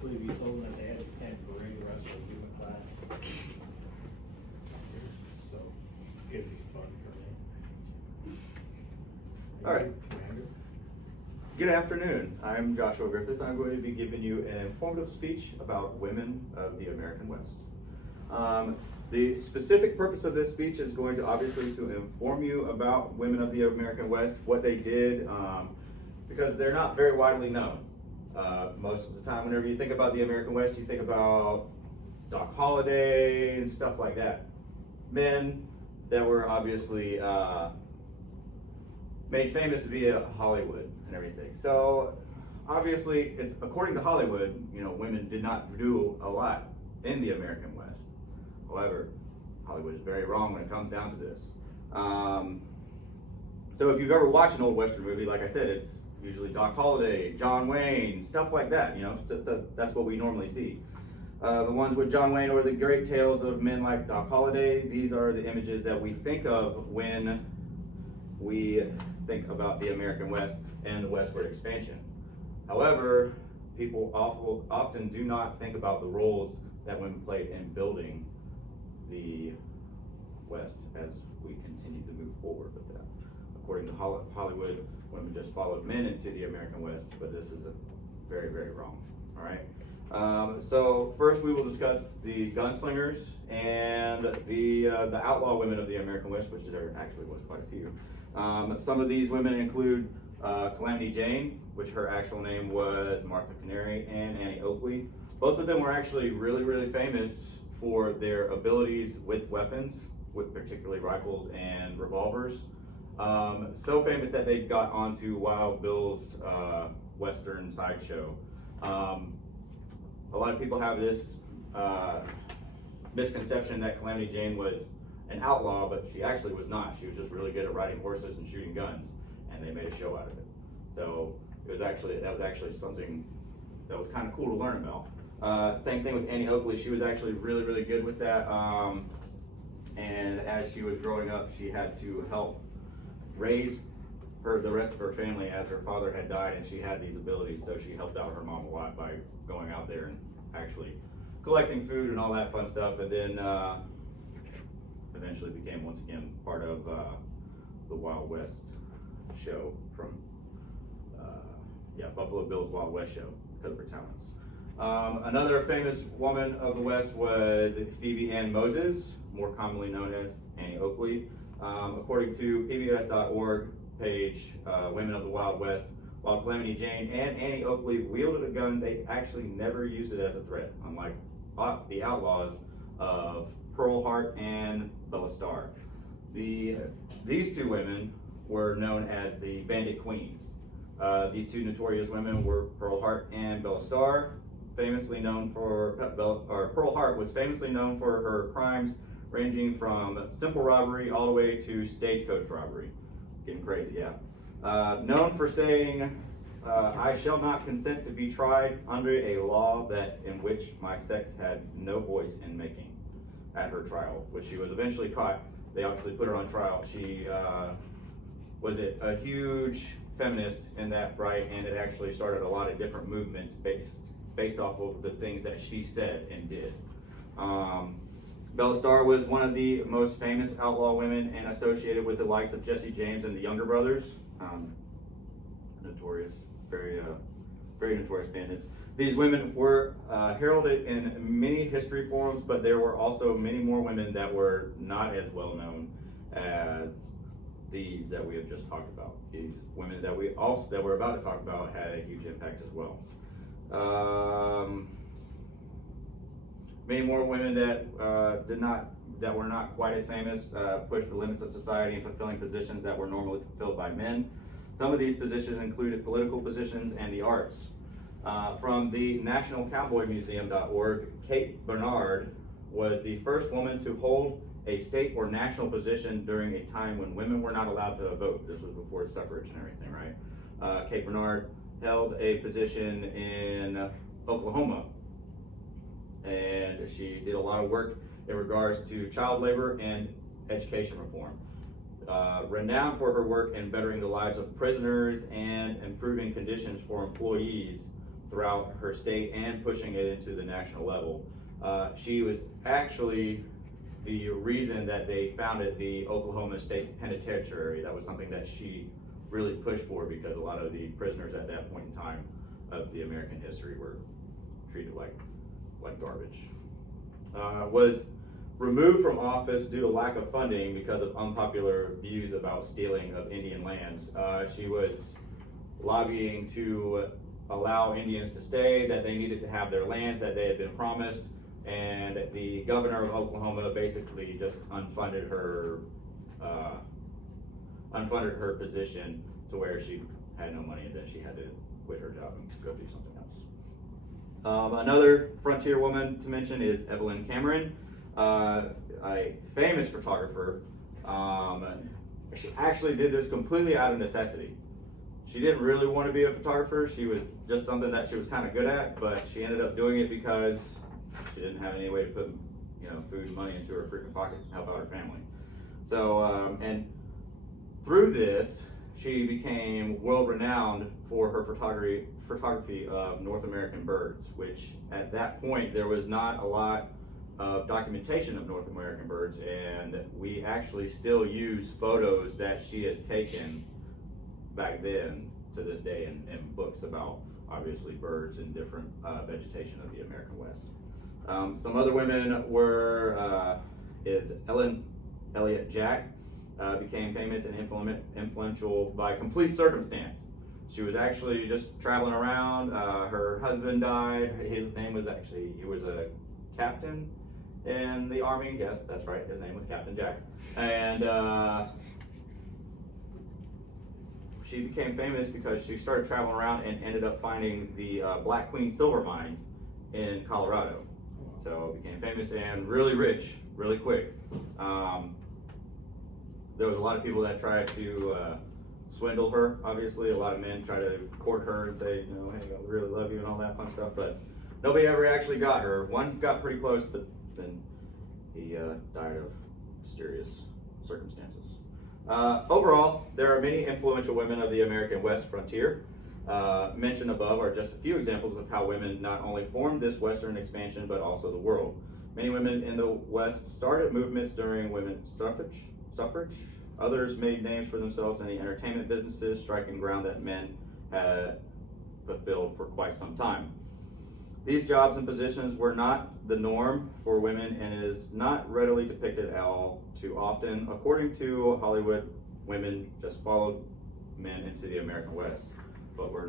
believe you told them that they had to stand parade the rest of the human class. This is so gonna be fun for me. All right. Commander? Good afternoon. I'm Joshua Griffith. I'm going to be giving you an informative speech about women of the American West. The specific purpose of this speech is going to obviously to inform you about women of the American West, what they did, because they're not very widely known. Most of the time, whenever you think about the American West, you think about Doc Holliday and stuff like that. Men that were obviously made famous via Hollywood and everything. So obviously, it's according to Hollywood, you know, women did not do a lot in the American West. However, Hollywood is very wrong when it comes down to this. So if you've ever watched an old Western movie, like I said, it's usually Doc Holliday, John Wayne, stuff like that, you know, that's what we normally see. The ones with John Wayne or the great tales of men like Doc Holliday, these are the images that we think of when we think about the American West and the westward expansion. However, people often do not think about the roles that women played in building the West as we continue to move forward with that. According to Hollywood, women just followed men into the American West, but this is very, very wrong. All right. So first, we will discuss the gunslingers and the outlaw women of the American West, which there actually was quite a few. Some of these women include Calamity Jane, which her actual name was Martha Canary, and Annie Oakley. Both of them were actually really, really famous for their abilities with weapons, with particularly rifles and revolvers. So famous that they got onto Wild Bill's Western sideshow. A lot of people have this misconception that Calamity Jane was an outlaw, but she actually was not. She was just really good at riding horses and shooting guns, and they made a show out of it. So that was actually something that was kind of cool to learn about. Same thing with Annie Oakley. She was actually really, really good with that. And as she was growing up, she had to help raise the rest of her family as her father had died, and she had these abilities. So she helped out her mom a lot by going out there and actually collecting food and all that fun stuff. And then eventually became once again part of the Wild West show from Buffalo Bill's Wild West show because of her talents. Another famous woman of the West was Phoebe Ann Moses, more commonly known as Annie Oakley. According to PBS.org page, Women of the Wild West, while Calamity Jane and Annie Oakley wielded a gun, they actually never used it as a threat, unlike the outlaws of Pearl Hart and Bella Starr. These two women were known as the Bandit Queens. These two notorious women were Pearl Hart and Bella Starr, famously known for, Pearl Hart was famously known for her crimes ranging from simple robbery all the way to stagecoach robbery. Getting crazy, yeah. Known for saying, I shall not consent to be tried under a law in which my sex had no voice in making, at her trial, which she was eventually caught. They obviously put her on trial. She was a huge feminist in that right, and it actually started a lot of different movements based off of the things that she said and did. Bella Starr was one of the most famous outlaw women and associated with the likes of Jesse James and the Younger Brothers. Notorious, very notorious bandits. These women were heralded in many history forums, but there were also many more women that were not as well known as these that we have just talked about. These women that we're about to talk about had a huge impact as well. Many more women that were not quite as famous pushed the limits of society in fulfilling positions that were normally fulfilled by men. Some of these positions included political positions and the arts. From the National Cowboy Museum.org, Kate Bernard was the first woman to hold a state or national position during a time when women were not allowed to vote. This was before suffrage and everything, right? Kate Bernard held a position in Oklahoma, and she did a lot of work in regards to child labor and education reform. Renowned for her work in bettering the lives of prisoners and improving conditions for employees throughout her state and pushing it into the national level. She was actually the reason that they founded the Oklahoma State Penitentiary. That was something that she really pushed for, because a lot of the prisoners at that point in time of the American history were treated like garbage. Was removed from office due to lack of funding because of unpopular views about stealing of Indian lands. She was lobbying to allow Indians to stay, that they needed to have their lands that they had been promised, and the governor of Oklahoma basically just unfunded her position to where she had no money, and then she had to quit her job and go do something else. Another frontier woman to mention is Evelyn Cameron, a famous photographer. She actually did this completely out of necessity. She didn't really want to be a photographer. She was just something that she was kind of good at, but she ended up doing it because she didn't have any way to put, food and money into her freaking pockets to help out her family. So, and through this, she became world-renowned for her photography of North American birds, which at that point there was not a lot of documentation of North American birds, and we actually still use photos that she has taken back then to this day in books about, obviously, birds and different vegetation of the American West. Some other women is Ellen Elliott Jack. Became famous and influential by complete circumstance. She was actually just traveling around. Her husband died. His name was he was a captain in the Army. Yes, that's right. His name was Captain Jack. And she became famous because she started traveling around and ended up finding the Black Queen silver mines in Colorado. So became famous and really rich, really quick. There was a lot of people that tried to swindle her. Obviously, a lot of men tried to court her and say, hey, I really love you and all that fun stuff, but nobody ever actually got her. One got pretty close, but then he died of mysterious circumstances. Overall, there are many influential women of the American West frontier. Mentioned above are just a few examples of how women not only formed this Western expansion, but also the world. Many women in the West started movements during women's suffrage. Others made names for themselves in the entertainment businesses, striking ground that men had fulfilled for quite some time. These jobs and positions were not the norm for women and is not readily depicted all too often. According to Hollywood, women just followed men into the American West, but were not